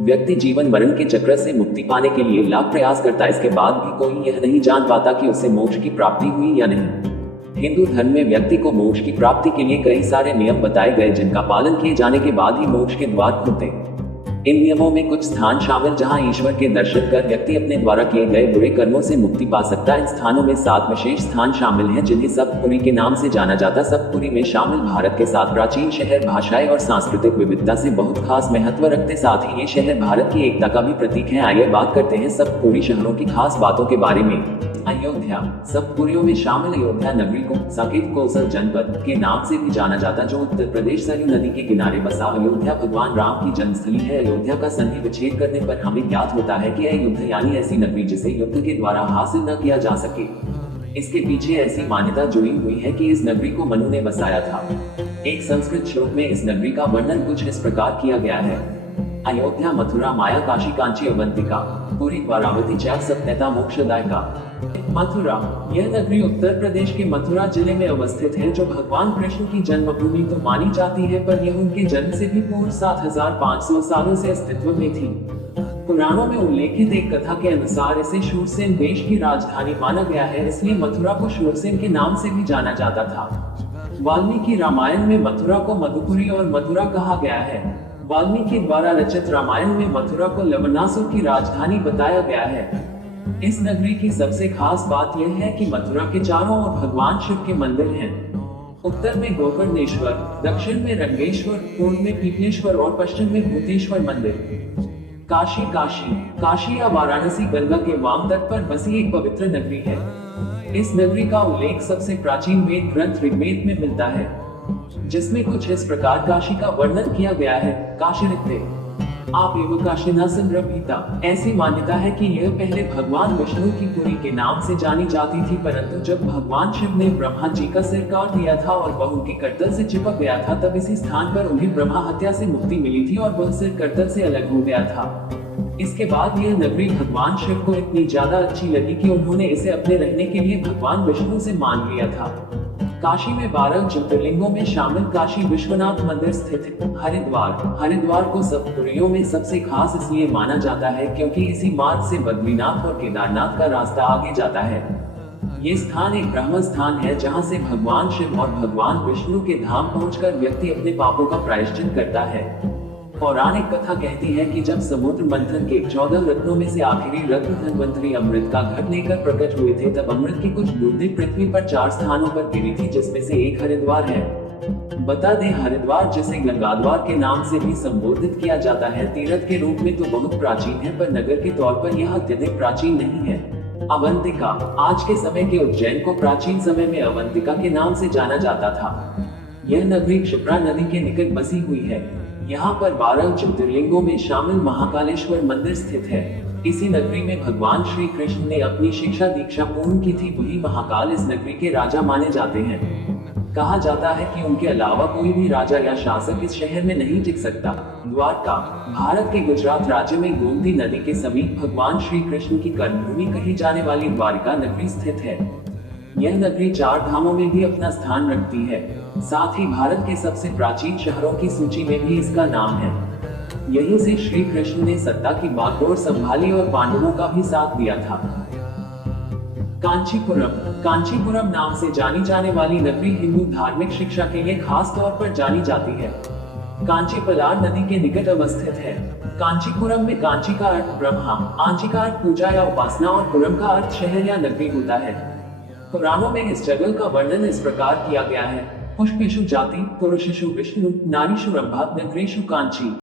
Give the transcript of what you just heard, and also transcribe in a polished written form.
व्यक्ति जीवन मरण के चक्र से मुक्ति पाने के लिए लाख प्रयास करता है, इसके बाद भी कोई यह नहीं जान पाता कि उसे मोक्ष की प्राप्ति हुई या नहीं। हिंदू धर्म में व्यक्ति को मोक्ष की प्राप्ति के लिए कई सारे नियम बताए गए, जिनका पालन किए जाने के बाद ही मोक्ष के द्वार खुलते। इन नियमों में कुछ स्थान शामिल जहां ईश्वर के दर्शन कर व्यक्ति अपने द्वारा किए गए बुरे कर्मों से मुक्ति पा सकता है। इन स्थानों में 7 विशेष स्थान शामिल हैं, जिन्हें सप्तपुरी के नाम से जाना जाता। सप्तपुरी में शामिल भारत के 7 प्राचीन शहर भाषाएं और सांस्कृतिक विविधता से बहुत खास महत्व रखते, साथ ही ये शहर भारत की एकता का भी प्रतीक है। आइए बात करते हैं सप्तपुरी शहरों की खास बातों के बारे में। अयोध्या। सप्तपुरियों में शामिल अयोध्या नगरी को साकेत कौशल जनपद के नाम से भी जाना जाता, जो उत्तर प्रदेश सरयू नदी के किनारे बसा। अयोध्या भगवान राम की जन्मस्थली है। अयोध्या का संधि विच्छेद करने पर हमें ज्ञात होता है कि अयोध्या यानी ऐसी नगरी जिसे युद्ध के द्वारा हासिल न किया जा सके। इसके पीछे ऐसी मान्यता जुड़ी हुई है कि इस नगरी को मनु ने बसाया था। एक संस्कृत श्लोक में इस नगरी का वर्णन कुछ इस प्रकार किया गया है। अयोध्या मथुरा माया काशी कांची अवंतिका पुरी द्वारावती चार सत्यता मोक्षदायका। मथुरा। यह नगरी उत्तर प्रदेश के मथुरा जिले में अवस्थित है, जो भगवान कृष्ण की जन्मभूमि तो मानी जाती है, पर यह उनके जन्म से भी पूर्व 7500 सालों से अस्तित्व में थी। पुराणों में उल्लेखित एक कथा के अनुसार इसे शूरसेन देश की राजधानी माना गया है, इसलिए मथुरा को शूरसेन के नाम से भी जाना जाता था। वाल्मीकि रामायण में मथुरा को मधुपुरी और मथुरा कहा गया है। वाल्मीकि द्वारा रचित रामायण में मथुरा को लवणासुर की राजधानी बताया गया है। इस नगरी की सबसे खास बात यह है कि मथुरा के चारों ओर भगवान शिव के मंदिर हैं। उत्तर में गोकर्णेश्वर, दक्षिण में रंगेश्वर, पूर्व में पीपलेश्वर और पश्चिम में भूतेश्वर मंदिर। काशी। काशी या वाराणसी गंगा के वाम तट पर बसी एक पवित्र नगरी है। इस नगरी का उल्लेख सबसे प्राचीन वेद ग्रंथ ऋग्वेद में मिलता है, जिसमें कुछ इस प्रकार काशी का वर्णन किया गया है। काशीरित्ते आप एवं काशीना संरभिता। ऐसी मान्यता है कि यह पहले भगवान विष्णु की पुरी के नाम से जानी जाती थी, परंतु जब भगवान शिव ने ब्रह्मा जी का सिर काट दिया था और वह उनके करतल से चिपक गया था, तब इसी स्थान पर उन्हें ब्रह्मा हत्या से मुक्ति मिली थी और वह सिर करतल से अलग हो गया था। इसके बाद यह नगरी भगवान शिव को इतनी ज्यादा अच्छी लगी कि उन्होंने इसे अपने रहने के लिए भगवान विष्णु से मान लिया था। काशी में 12 ज्योतिर्लिंगों में शामिल काशी विश्वनाथ मंदिर स्थित है। हरिद्वार को सप्तपुरियों में सबसे खास इसलिए माना जाता है क्योंकि इसी मार्ग से बद्रीनाथ और केदारनाथ का रास्ता आगे जाता है। ये स्थान एक ब्रह्म स्थान है, जहां से भगवान शिव और भगवान विष्णु के धाम पहुंचकर व्यक्ति अपने पापों का प्रायश्चित करता है। पौराणिक कथा कहती है कि जब समुद्र मंथन के 14 रत्नों में से आखिरी रत्न धन्वंतरी अमृत का घट लेकर प्रकट हुए थे, तब अमृत की कुछ बूंदें पृथ्वी पर 4 स्थानों पर गिरी थी, जिसमें से एक हरिद्वार है। बता दें, हरिद्वार जिसे गंगाद्वार के नाम से भी संबोधित किया जाता है, तीर्थ के रूप में तो बहुत प्राचीन है, पर नगर के तौर पर यह अत्यधिक प्राचीन नहीं है। अवंतिका। आज के समय के उज्जैन को प्राचीन समय में अवंतिका के नाम से जाना जाता था। यह नगरी क्षिप्रा नदी के निकट बसी हुई है। यहाँ पर 12 ज्योतिर्लिंगों में शामिल महाकालेश्वर मंदिर स्थित है। इसी नगरी में भगवान श्री कृष्ण ने अपनी शिक्षा दीक्षा पूर्ण की थी। वही महाकाल इस नगरी के राजा माने जाते हैं। कहा जाता है कि उनके अलावा कोई भी राजा या शासक इस शहर में नहीं टिक सकता। द्वारका। भारत के गुजरात राज्य में गोमती नदी के समीप भगवान श्री कृष्ण की कर्मभूमि कही जाने वाली द्वारका नगरी स्थित है। यह नगरी 4 धामों में भी अपना स्थान रखती है। साथ ही भारत के सबसे प्राचीन शहरों की सूची में भी इसका नाम है। यहीं से श्री कृष्ण ने सत्ता की बागडोर संभाली और पांडवों का भी साथ दिया था। कांचीपुरम नाम से जानी जाने वाली नगरी हिंदू धार्मिक शिक्षा के लिए खास तौर पर जानी जाती है। कांची पलार नदी के निकट अवस्थित है। कांचीपुरम में कांची का अर्थ ब्रह्मा, आंची का अर्थ पूजा या उपासना और पुरम का अर्थ शहर या नगरी होता है। पुराणों में इस जगह का वर्णन इस प्रकार किया गया है। पुष्पेषु जाति, पुरुषेषु विष्णु, नारीषु रंभा, नगरेषु कांची।